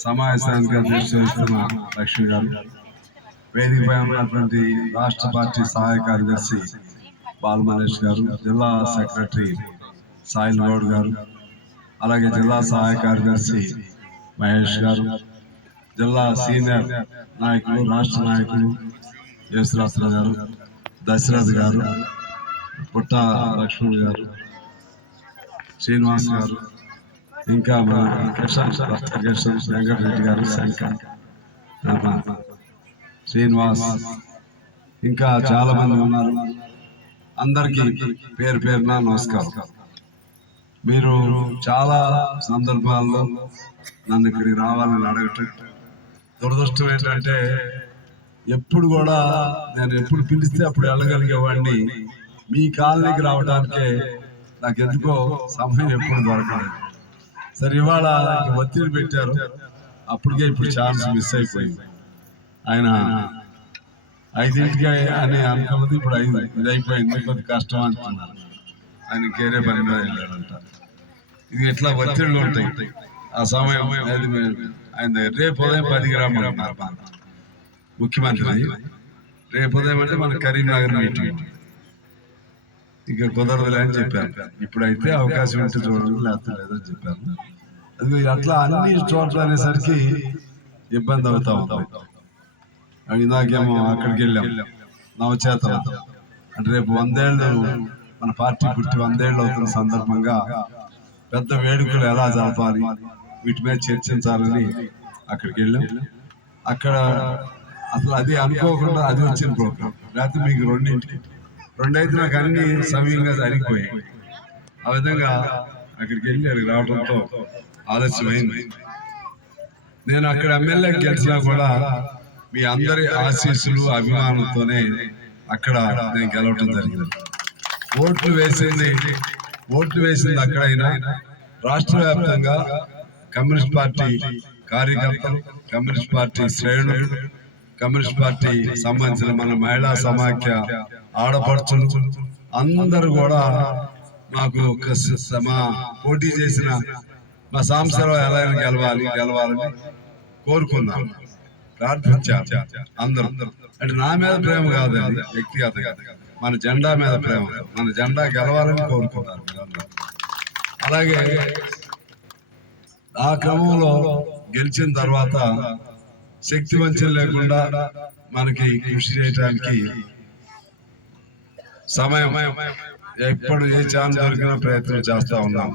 సమావేశానికి అధ్యక్షత వహిస్తున్న లక్ష్మి గారు వేదికపై ఉన్నటువంటి రాష్ట్ర పార్టీ సహాయ కార్యదర్శి బాలమహేష్ గారు జిల్లా సెక్రటరీ సాయిల్ గౌడ్ గారు అలాగే జిల్లా సహాయ కార్యదర్శి మహేష్ గారు జిల్లా సీనియర్ నాయకులు రాష్ట్ర నాయకులు యేసురాశ్ర గారు దశరథ్ గారు పుట్ట లక్ష్మణ్ గారు శ్రీనివాస్ గారు ఇంకా మన కిషన్ వెంకటరెడ్డి గారు శంకర్ శ్రీనివాస్ ఇంకా చాలా మంది ఉన్నారు. అందరికీ పేరు పేరున నమస్కారం. మీరు చాలా సందర్భాల్లో నన్ను ఇక్కడికి రావాలని అడగటం దురదృష్టం ఏంటంటే ఎప్పుడు కూడా నేను ఎప్పుడు పిలిస్తే అప్పుడు వెళ్ళగలిగేవాడిని మీ కాలనీకి రావడానికే నాకు ఎందుకో సమయం ఎప్పుడు దొరకలేదు. సరే ఇవాళ ఒత్తిడి పెట్టారు. అప్పటికే ఇప్పుడు ఛాన్స్ మిస్ అయిపోయింది. ఆయన ఐదింటికి అని అనుకున్నది ఇప్పుడు ఐదు ఇది అయిపోయింది. కొద్ది కష్టం అంటున్నారు. ఆయన కేరే పని మీద వెళ్ళాడంట. ఇది ఎట్లా ఒత్తిళ్ళు ఉంటాయి? ఆ సమయం అది ఆయన రేపు ఉదయం పది గ్రాములు ఉన్నారు. ముఖ్యమంత్రి రేపు ఉదయం అంటే మన కరీంనగర్ మీటింగ్. ఇక కుదరదులే అని చెప్పారు ఇప్పుడైతే అవకాశం ఉంటే చూడండి లేకపోతే లేదని చెప్పారు అది అట్లా అన్ని చోట్ల అనేసరికి ఇబ్బంది అవుతా ఉంది. అది ఇందాకేమో అక్కడికి వెళ్ళాం. నవచేతన. అంటే రేపు వందేళ్ళు మన పార్టీ పుట్టి వందేళ్ళు అవుతున్న సందర్భంగా పెద్ద వేడుకలు ఎలా జరపాలి వీటి మీద చర్చించాలని అక్కడికి వెళ్ళాం. అక్కడ అసలు అది అనుకోకుండా అది వచ్చిన ప్రోగ్రామ్ లేకపోతే మీకు రెండింటికి. రెండైతే నాకు అన్ని సమయంగా జరిగిపోయాయి ఆ విధంగా అక్కడికి వెళ్ళి అక్కడికి రావడంతో ఆలస్యమైంది. నేను అక్కడ ఎమ్మెల్యే గెలిచినా కూడా మీ అందరి ఆశీస్సులు అభిమానంతోనే అక్కడ నేను గెలవటం జరిగింది. ఓట్లు వేసింది ఓట్లు వేసింది అక్కడైనా రాష్ట్ర వ్యాప్తంగా కమ్యూనిస్ట్ పార్టీ కార్యకర్తలు కమ్యూనిస్ట్ పార్టీ శ్రేణులు కమ్యూనిస్ట్ పార్టీ సంబంధించిన మన మహిళా సమాఖ్య ఆడపడుచులు అందరూ కూడా మాకు మా పోటీ చేసిన మా సాంసరావు ఎలా గెలవాలి గెలవాలని కోరుకున్నాం. ప్రార్థించారు అందరూ. అంటే నా మీద ప్రేమ కాదండి వ్యక్తిగత కాదు. మన జెండా మీద ప్రేమ. మన జెండా గెలవాలని కోరుకున్నారు అలాగే ఆ క్రమంలో గెలిచిన తర్వాత శక్తి వంచన లేకుండా మనకి కృషి చేయడానికి సమయం ఎప్పుడు ఏ ఛాన్స్ దొరికినా ప్రయత్నం చేస్తా ఉన్నాం.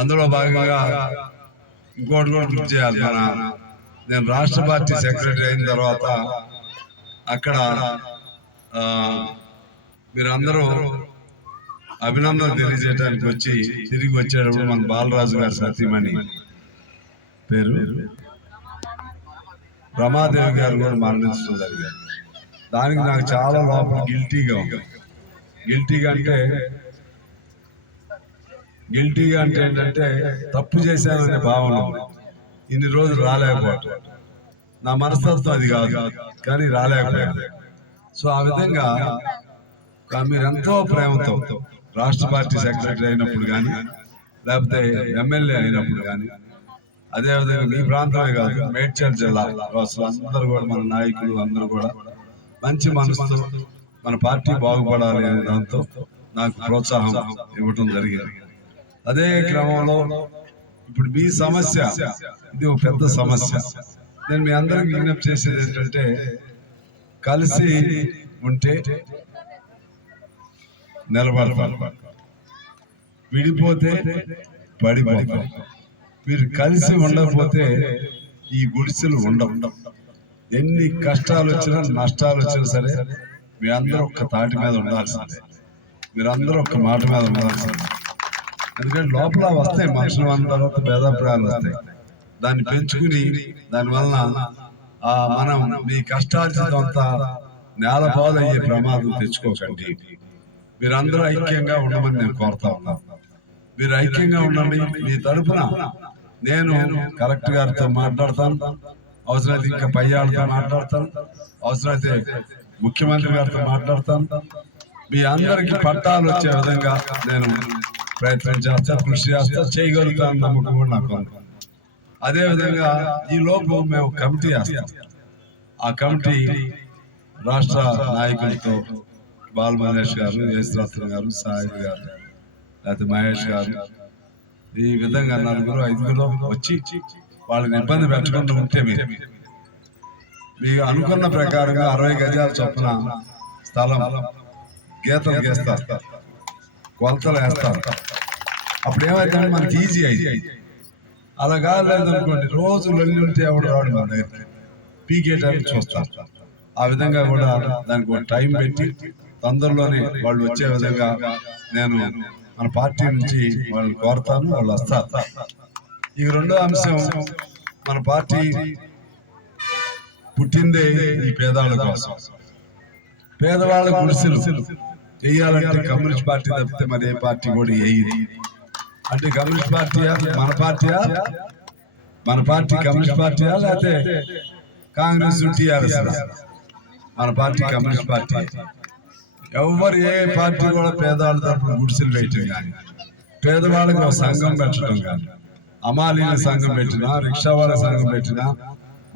అందులో భాగంగా ఇంకోటి కూడా గుర్తు చేయాలి మన నేను రాష్ట్ర పార్టీ సెక్రటరీ అయిన తర్వాత అక్కడ మీరందరూ అభినందన తెలియజేయడానికి వచ్చి తిరిగి వచ్చేటప్పుడు మన బాలరాజు గారి సతీమణి పేరు. రమాదేవి గారు కూడా మరణించడం జరిగారు దానికి నాకు చాలా లోపల గిల్టీగా ఉంది గిల్టీగా అంటే గిల్టీగా అంటే ఏంటంటే తప్పు చేశాననే భావన. ఇన్ని రోజులు రాలేకపోవటం. నా మనస్తత్వం అది కాదు కానీ రాలేకపోయాను సో ఆ విధంగా మీరు ఎంతో ప్రేమతో రాష్ట్ర పార్టీ సెక్రటరీ అయినప్పుడు కానీ లేకపోతే ఎమ్మెల్యే అయినప్పుడు కానీ అదేవిధంగా మీ ప్రాంతమే కాదు మేడ్చల్ జిల్లా అందరూ కూడా మన నాయకులు అందరూ కూడా మంచి మనసుతో మన పార్టీ బాగుపడాలి అనే దాంతో నాకు ప్రోత్సాహం ఇవ్వటం జరిగింది. అదే క్రమంలో ఇప్పుడు మీ సమస్య ఇది ఒక పెద్ద సమస్య. నేను మీ అందరికి విజ్ఞప్తి చేసేది ఏంటంటే కలిసి ఉంటే నిలబడతారు. విడిపోతే పడిపోతాం మీరు కలిసి ఉండకపోతే ఈ గుడిసెలు ఉండవు. ఎన్ని కష్టాలు వచ్చినా నష్టాలు వచ్చినా సరే మీ అందరూ ఒక్క తాటి మీద ఉండాల్సిందే. మీరందరూ ఒక్క మాట మీద ఉండాల్సిందే. ఎందుకంటే లోపల వస్తాయి మనుషులు అన్న తర్వాత భేదాభిప్రాయాలు వస్తాయి. దాన్ని పెంచుకుని దాని వలన ఆ మనం మీ కష్టార్జితం అంతా నేల ప్రమాదం తెచ్చుకోకండి. మీరందరూ ఐక్యంగా ఉండమని నేను కోరుతా ఉన్నాను. మీరు ఐక్యంగా ఉండండి. మీ తరపున నేను కలెక్టర్ గారితో మాట్లాడతాను. అవసరమైతే ఇంకా పై వాళ్ళతో మాట్లాడతాను అవసరమైతే ముఖ్యమంత్రి గారితో మాట్లాడతాను మీ అందరికి పట్టాలు వచ్చే విధంగా నేను ప్రయత్నం చేస్తా కృషి చేస్తా చేయగలుగుతాను నమ్మకం కూడా నాకు ఉంది. అదే విధంగా ఈ లోపు మేము కమిటీ వేస్తాం. ఆ కమిటీ రాష్ట్ర నాయకులతో బాల మహేష్ గారు యేసురత్న గారు సాయి గారు లేకపోతే మహేష్ గారు ఈ విధంగా నలుగురు ఐదుగురు వచ్చి వాళ్ళని ఇబ్బంది పెట్టకుండా ఉంటే మీరు. మీకు అనుకున్న ప్రకారంగా అరవై గజాల చొప్పున స్థలం గీతలు గీస్తారు. కొలతలు వేస్తారు. అప్పుడు ఏమైతే మనకి ఈజీ అయింది. అలా కాలేదనుకోండి రోజు లొల్లి ఉంటే ఎవడు రాడు మన దగ్గర పీకేటానికి చూస్తారు. ఆ విధంగా కూడా దానికి ఒక టైం పెట్టి తొందరలోనే వాళ్ళు వచ్చే విధంగా నేను మన పార్టీ నుంచి వాళ్ళు కోరతాను వాళ్ళు వస్తారు. ఈ రెండో అంశం మన పార్టీ పుట్టిందే ఈ పేదవాళ్ళ కోసం. పేదవాళ్ళ గుడిసెలు వేయాలంటే కమ్యూనిస్ట్ పార్టీ తప్పితే మరి ఏ పార్టీ కూడా వేయదు. అంటే కమ్యూనిస్ట్ పార్టీయా మన పార్టీయా? మన పార్టీ కమ్యూనిస్ట్ పార్టీయా లేకపోతే కాంగ్రెస్ టీఆర్ఎస్ మన పార్టీ కమ్యూనిస్ట్ పార్టీ. ఎవరు ఏ పార్టీ కూడా పేదవాళ్ళ తరఫున గుడిసెలు వేయటం కానీ పేదవాళ్ళకి ఒక సంఘం పెట్టడం కానీ అమాలీల సంఘం పెట్టినా రిక్షా వాళ్ళ సంఘం పెట్టినా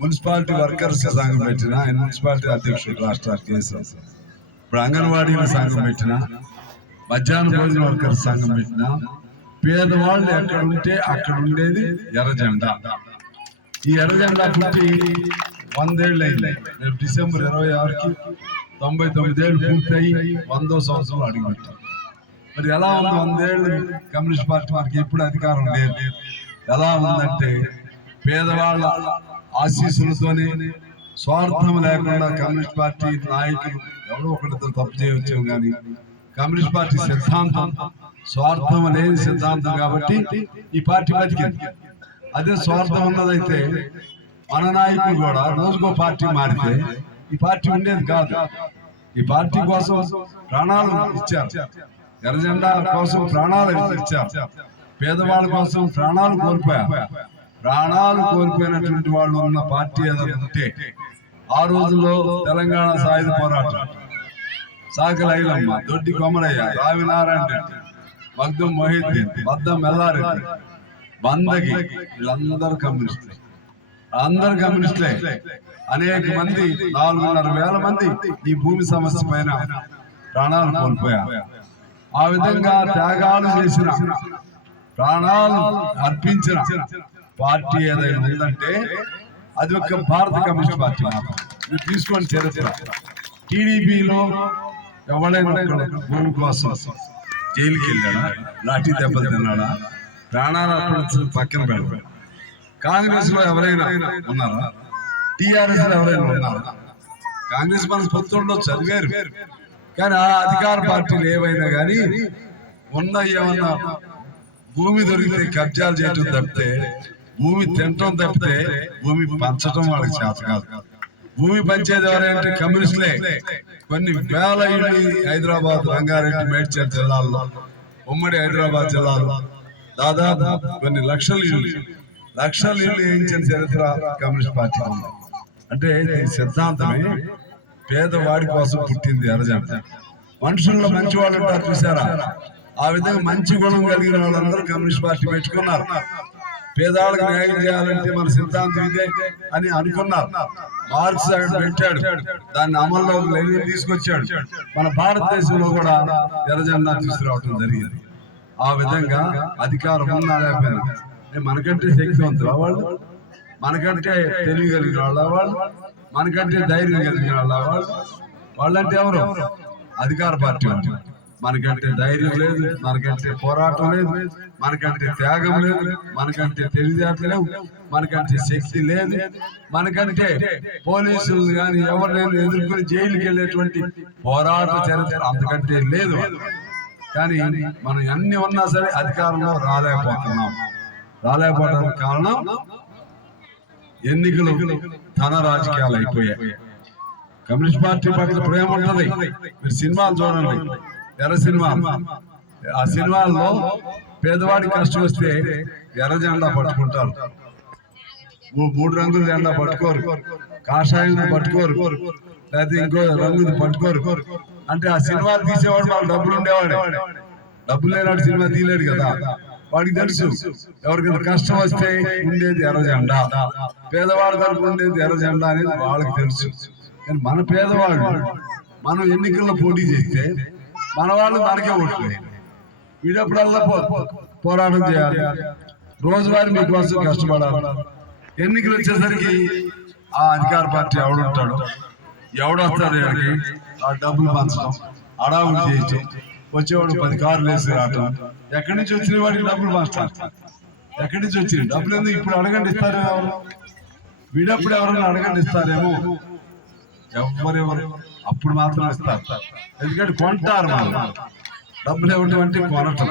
మున్సిపాలిటీ వర్కర్స్ సంఘం పెట్టినా ఆయన మున్సిపాలిటీ అధ్యక్షుడు రాష్ట్రానికి కేసీఆర్ ఇప్పుడు అంగన్వాడీల సంఘం పెట్టినా మధ్యాహ్న భోజన వర్కర్స్ సంఘం పెట్టినా పేదవాళ్ళు ఎక్కడ ఉంటే అక్కడ ఉండేది ఎర్ర జెండా ఈ ఎర్ర జెండా పుట్టి వందేళ్ళు అయింది రేపు డిసెంబర్ ఇరవై ఆరుకి తొంభై తొమ్మిదేళ్ళు పూర్తయి వందో సంవత్సరం అడుగుపెట్టాం. మరి ఎలా ఉంది వందేళ్ళు? కమ్యూనిస్ట్ పార్టీ మనకి ఎప్పుడు అధికారం లేదు. ఎలా ఉందంటే పేదవాళ్ళ ఆశీస్సులతోనే స్వార్థం లేకుండా కమ్యూనిస్ట్ పార్టీ నాయకులు ఎవరో ఒకరిద్దరు తప్పు చేయవచ్చు కానీ కమ్యూనిస్ట్ పార్టీ సిద్ధాంతం స్వార్థం లేని సిద్ధాంతం కాబట్టి ఈ పార్టీ బతికింది. అదే స్వార్థం ఉన్నదైతే మన నాయకులు కూడా రోజుకో పార్టీ మారితే ఈ పార్టీ ఉండేది కాదు. ఈ పార్టీ కోసం ప్రాణాలు ఇచ్చారు. ఎర్రజెండా కోసం ప్రాణాలు ఇచ్చారు. పేదవాళ్ళ కోసం ప్రాణాలు కోల్పోయారు ప్రాణాలు కోల్పోయినటువంటి వాళ్ళు ఉన్న పార్టీ ఏదంటే ఆ రోజుల్లో తెలంగాణ సాయుధ పోరాటం. సాకల ఐలమ్మ దొడ్డి కొమరయ్య రావినారాయణ రెడ్డి మగ్దం మొహిద్దీన్ బద్దం మెల్లారెడ్డి బందగి వీళ్ళందరూ కమ్యూనిస్టులే. అందరు కమ్యూనిస్టులే. అనేక మంది నాలుగున్నర వేల మంది ఈ భూమి సమస్య పైన ప్రాణాలు కోల్పోయారు ఆ విధంగా త్యాగాలు చేసిన ప్రాణాలు అర్పించిన పార్టీ ఏదైనా ఉందంటే అది ఒక భారత కమ్యూనిస్ట్ పార్టీ మాత్రం. మీరు తీసుకోండి చరిత్ర. టీడీపీలో ఎవరైనా భూమి కోసం జైలుకి వెళ్ళాడా? లాఠీ దెబ్బలు తిన్నాడా? ప్రాణాలు అర్పించిన పక్కన పెడతాడు. కాంగ్రెస్లో ఎవరైనా ఉన్నారా? టిఆర్ఎస్లో ఎవరైనా ఉన్నారా? కాంగ్రెస్ మన పొత్తుల్లో చదివారు. కానీ ఆ అధికార పార్టీలు ఏవైనా కానీ ఉన్న ఏమన్నా భూమి దొరికితే కబ్జాలు చేయటం తప్పితే భూమి తినటం తప్పితే భూమి పంచటం వాళ్ళకి చేత కాదు. భూమి పంచేది ఎవరంటే కమ్యూనిస్టులే. కొన్ని వేల ఇళ్ళు హైదరాబాద్ రంగారెడ్డి మేడ్చల్ జిల్లాల్లో ఉమ్మడి హైదరాబాద్ జిల్లాలో దాదాపు కొన్ని లక్షల ఇళ్ళు లక్షల ఇళ్ళు వేయించిన చరిత్ర కమ్యూనిస్ట్ పార్టీ ఉంది. అంటే సిద్ధాంతమే. పేదవాడి కోసం పుట్టింది ఎర్రజెండ. మనుషుల్లో మంచి వాళ్ళు ఉంటారు చూసారా ఆ విధంగా మంచి గుణం కలిగిన వాళ్ళందరూ కమ్యూనిస్ట్ పార్టీ పెట్టుకున్నారు. పేదవాళ్ళకి న్యాయం చేయాలంటే మన సిద్ధాంతం ఇదే అని అనుకున్నారు. మార్క్స్ అక్కడ పెట్టాడు. దాన్ని అమల్లో తీసుకొచ్చాడు. మన భారతదేశంలో కూడా ఎర్రజెండా తీసుకురావడం జరిగింది. ఆ విధంగా అధికారం ఉన్నా లేకపోయినా మనకంటే శక్తివంతులు వాళ్ళు మనకంటే తెలివి కలిగిన వాళ్ళ వాళ్ళు మనకంటే ధైర్యం కలిగిన వాళ్ళ వాళ్ళు వాళ్ళంటే ఎవరు? అధికార పార్టీ వాళ్ళు. మనకంటే ధైర్యం లేదు మనకంటే పోరాటం లేదు మనకంటే త్యాగం లేదు మనకంటే తెలివితేటలు లేవు మనకంటే శక్తి లేదు మనకంటే పోలీసులు కానీ ఎవరినైనా ఎదుర్కొని జైలుకి వెళ్ళేటువంటి పోరాట చరిత్ర అంతకంటే లేదు. కానీ మనం అన్ని ఉన్నా సరే అధికారంలో రాలేకపోతున్నాం. రాలేకపోవడానికి కారణం ఎన్నికలు ధన రాజకీయాలు అయిపోయాయి. కమ్యూనిస్ట్ పార్టీ పట్ల ప్రేమ ఉంటుంది మీరు సినిమాలు చూడండి. ఎర్ర సినిమా. ఆ సినిమాల్లో పేదవాడి కష్టం వస్తే ఎర్ర జెండా పట్టుకుంటారు. మూడు రంగుల జెండా పట్టుకోరు. కాషాయం పట్టుకోరు. లేకపోతే ఇంకో రంగు పట్టుకోరు. అంటే ఆ సినిమాలు తీసేవాడు వాళ్ళు డబ్బులు ఉండేవాడు. డబ్బులు లేనాడు సినిమా తీయలేడు కదా. వాడికి తెలుసు ఎవరికైనా కష్టం వస్తే ఉండేది ఎర్ర జెండా. పేదవాడి తరపు ఉండేది ఎర్ర జెండా అనేది వాళ్ళకి తెలుసు. కానీ మన పేదవాళ్ళు మనం ఎన్నికల్లో పోటీ చేస్తే మన వాళ్ళు మనకే ఓట్లు. వీడప్పుడల్లా పో- పోరాటం చేయాలి. రోజువారీ మీకోసం కష్టపడాలి. ఎన్నికలు వచ్చేసరికి ఆ అధికార పార్టీ ఎవడుంటాడు? ఎవడొస్తాడు ఇక్కడికి ఆ డబ్బులు పంచడం అడావులు చేయటం వచ్చేవాడు పది కార్లు వేసి రావటం. ఎక్కడి నుంచి వచ్చిన వాడికి డబ్బులు పంచుతారు ఎక్కడి నుంచి వచ్చినాయి డబ్బులు ఎందుకు ఇప్పుడు అడగండి ఇస్తారేమో ఎవరు? వీడప్పుడు ఎవరైనా అడగండి ఇస్తారేమో? ఎవరెవరు అప్పుడు మాత్రం ఇస్తారు ఎందుకంటే కొంటారు మనం. డబ్బులు ఇవ్వటం అంటే కొనటం.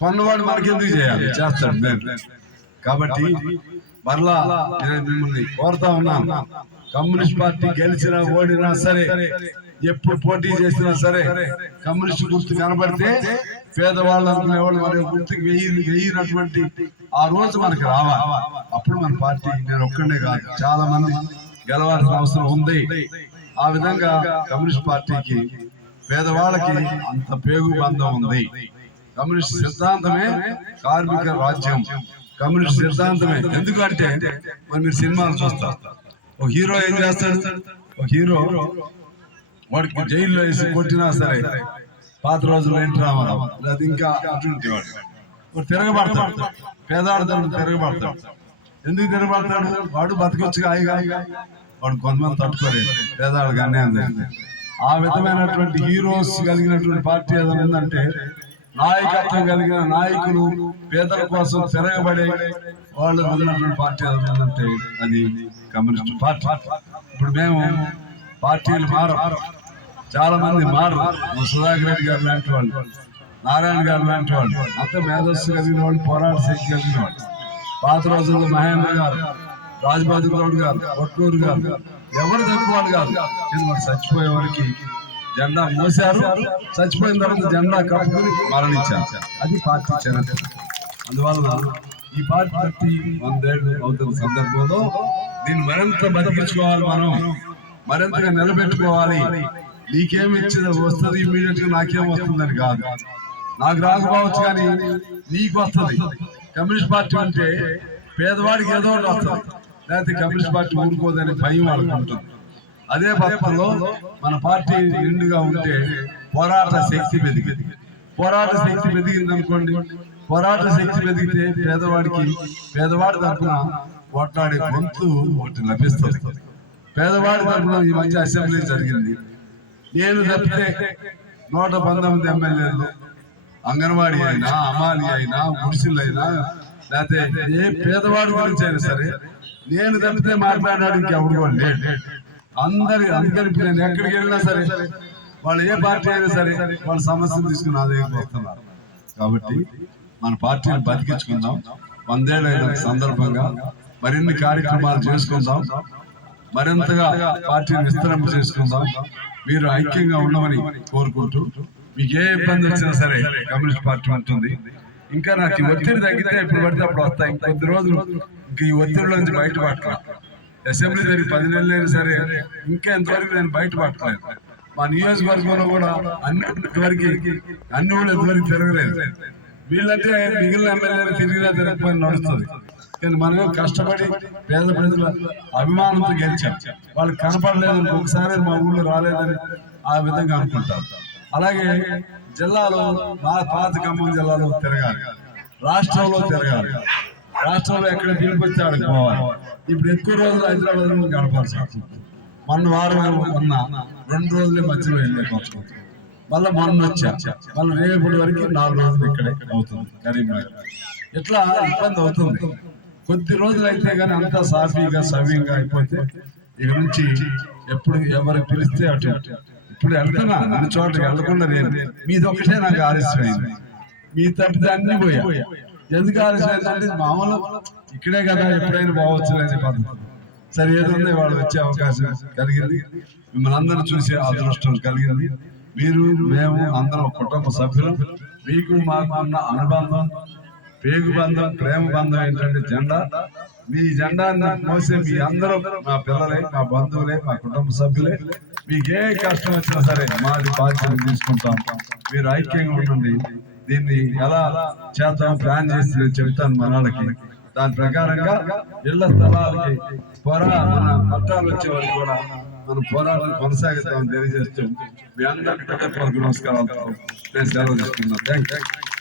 కొన్నవాడు మనకి ఎందుకు చేయాలి? చేస్తాడు నేను. కాబట్టి మరలా నేను మిమ్మల్ని కోరుతా ఉన్నాను. కమ్యూనిస్ట్ పార్టీ గెలిచినా ఓడినా సరే ఎప్పుడు పోటీ చేసినా సరే కమ్యూనిస్ట్ గుర్తు కనబడితే పేదవాళ్ళు అనుకునేవాళ్ళు మరి గుర్తుకి వెయ్యి వెయ్యినటువంటి ఆ రోజు మనకి రావాలి. అప్పుడు మన పార్టీ నేను ఒక్కడే కాదు చాలా మంది గెలవాల్సిన అవసరం ఉంది. ఆ విధంగా కమ్యూనిస్ట్ పార్టీకి పేదవాళ్ళకి అంత పేగు బంధం ఉంది. కమ్యూనిస్ట్ సిద్ధాంతమే కార్మిక రాజ్యం. కమ్యూనిస్ట్ సిద్ధాంతమే. ఎందుకంటే మరి మీరు సినిమాలు చూస్తారు. ఒక హీరో ఏం చేస్తాడు? ఒక హీరో వాడికి జైల్లో వేసి కొట్టినా సరే పాత రోజుల్లో ఏంటి రామారావు లేదా ఇంకా అటువంటి వాడు. వాడు తిరగబడతాడు. పేదాడతాడు తిరగబడతాడు. ఎందుకు తిరగబడతాడు? వాడు బతకొచ్చు హాయిగా. వాడు కొంతమంది తట్టుకోలేదు పేదవాళ్ళకి అన్యాయం జరిగింది ఆ విధమైనటువంటి హీరోస్ కలిగినటువంటి పార్టీ ఏదైనా ఉందంటే నాయకత్వం కలిగిన నాయకులు పేదల కోసం తిరగబడే వాళ్ళు వదిలినటువంటి పార్టీ ఏదైనా ఉందంటే అది కమ్యూనిస్ట్ పార్టీ. ఇప్పుడు మేము పార్టీలు మారం చాలా మంది మారు సుధాకర్ రెడ్డి గారు లాంటి వాళ్ళు నారాయణ గారు లాంటి వాళ్ళు అంత మేధస్సు కలిగిన వాళ్ళు పోరాట శక్తి కలిగిన వాళ్ళు. పాత రోజుల్లో మహేంద్ర గారు రాజబాబు గౌడ్ గారు కొట్టూరు గారు ఎవరు తక్కువ కాదు కానీ చచ్చిపోయే వారికి జెండా మోసారు చచ్చిపోయిన తర్వాత జెండా కప్పుకుని మరణించారు. అది పార్టీ చరిత్ర. అందువల్ల ఈ పార్టీ వందేళ్ళు అవుతున్న సందర్భంలో దీన్ని మరింత బతికించుకోవాలి మనం. మరింతగా నిలబెట్టుకోవాలి. నీకేమి ఇచ్చింది వస్తుంది ఇమీడియట్గా నాకేం వస్తుందని కాదు. నాకు రాకపోవచ్చు కానీ నీకు వస్తుంది. కమ్యూనిస్ట్ పార్టీ అంటే పేదవాడికి ఏదో ఒకటి వస్తుంది. లేకపోతే కమ్యూనిస్ట్ పార్టీ ఊరుకోదని భయం వాళ్ళకు ఉంటుంది. అదే పథకంలో మన పార్టీ నిండుగా ఉంటే పోరాట శక్తి పెరిగింది. పోరాట శక్తి పెరిగింది అనుకోండి పోరాట శక్తి పెరిగితే పేదవాడికి పేదవాడి తరఫున పోట్లాడే గొంతు ఒకటి లభిస్తుంది. పేదవాడి తరఫున ఈ మధ్య అసెంబ్లీ జరిగింది. నేను తప్పితే నూట పంతొమ్మిది ఎమ్మెల్యేలు అంగన్వాడీ అయినా అమాలి అయినా గుడిసిల్ అయినా లేకపోతే ఏ పేదవాడి గురించి అయినా సరే నేను తప్పితే మాట్లాడాడు ఇంకెవరు లేడు. అందరి అందరి నేను ఎక్కడికి వెళ్ళినా సరే వాళ్ళు ఏ పార్టీ అయినా సరే వాళ్ళ సమస్యలు తీసుకుని నా దగ్గరికి వస్తున్నారు కాబట్టి మన పార్టీని బతికించుకుందాం. వందేళ్ళైన సందర్భంగా మరిన్ని కార్యక్రమాలు చేసుకుందాం. మరింతగా పార్టీని విస్తరింప చేసుకుందాం. మీరు ఐక్యంగా ఉండమని కోరుకుంటూ మీకు ఏ ఇబ్బంది వచ్చినా సరే కమ్యూనిస్ట్ పార్టీ ఉంటుంది. ఇంకా నాకు ఒత్తిడి తగ్గితే ఇప్పుడు పడితే అప్పుడు వస్తాయి. కొద్ది రోజులు ఇంకా ఈ ఒత్తిడి నుంచి బయటపడతాను అసెంబ్లీ జరిగి పది నెలలు అయినా సరే ఇంకా ఎంతవరకు నేను బయటపడలేదు మా నియోజకవర్గంలో కూడా అన్ని వరకు అన్ని కూడా ఇంతవరకు తిరగలేదు. వీళ్ళంటే మిగిలిన ఎమ్మెల్యేలు తిరిగినా తిరగకపోయినా నడుస్తుంది. కానీ మనమే కష్టపడి పేద ప్రజల అభిమానంతో గెలిచాం. వాళ్ళు కనపడలేదు ఒకసారి మా ఊళ్ళో రాలేదని ఆ విధంగా అనుకుంటారు అలాగే జిల్లాలో మా పాత ఖమ్మం జిల్లాలో తిరగాలి. రాష్ట్రంలో తిరగాలి. రాష్ట్రంలో ఎక్కడ పిలిపిస్తే ఆడికి పోవాలి. ఇప్పుడు ఎక్కువ రోజులు హైదరాబాద్లో గడపాల్సి వస్తుంది మొన్న వారం మొన్న రెండు రోజులే మధ్యలో వెళ్ళే మళ్ళీ మొన్న వచ్చా. మళ్ళీ రేపటి వరకు నాలుగు రోజులు ఇక్కడే అవుతుంది కరీంనగర్ ఇట్లా ఇబ్బంది అవుతుంది. కొద్ది రోజులు అయితే కానీ అంతా సాఫీగా సవ్యంగా అయిపోతే ఇక నుంచి ఎప్పుడు ఎవరు పిలిస్తే అటు. ఇప్పుడు వెళ్తున్నా అన్ని చోట్లకి వెళ్ళకుండా నేను. మీది ఒకటే నాకు ఆలస్యమైంది. మీ తప్పితే అన్ని పోయా. ఎందుకు ఆలస్యమైంది అంటే మామూలు ఇక్కడే కదా ఎప్పుడైనా పోవచ్చు అని పద్ధతి సరే ఏదన్నా వాళ్ళు వచ్చే అవకాశం కలిగింది. మిమ్మల్ని అందరూ చూసే అదృష్టం కలిగింది. మీరు మేము అందరం కుటుంబ సభ్యులు. మీకు మాకు ఉన్న అనుబంధం పేగు బంధం ప్రేమ బంధం ఏంటంటే జెండా. మీ జెండాన్ని మోసే మీ అందరూ మా పిల్లలే మా బంధువులే మా కుటుంబ సభ్యులే. మీకు ఏ కష్టం వచ్చినా సరే మాది బాధ్యత తీసుకుంటాం. మీరు ఐక్యంగా ఉండండి. దీన్ని ఎలా చేద్దాం ప్లాన్ చేసి నేను చెప్తాను మన దాని ప్రకారంగా ఇళ్ళ స్థలాలకి పోరా మన పట్టాలు వచ్చే వాళ్ళు కూడా మన పోరాటం కొనసాగిస్తామని తెలియజేస్తూ మీ అందరికీ నమస్కారాలు నేను సెలవు తీసుకున్నాను థ్యాంక్ యూ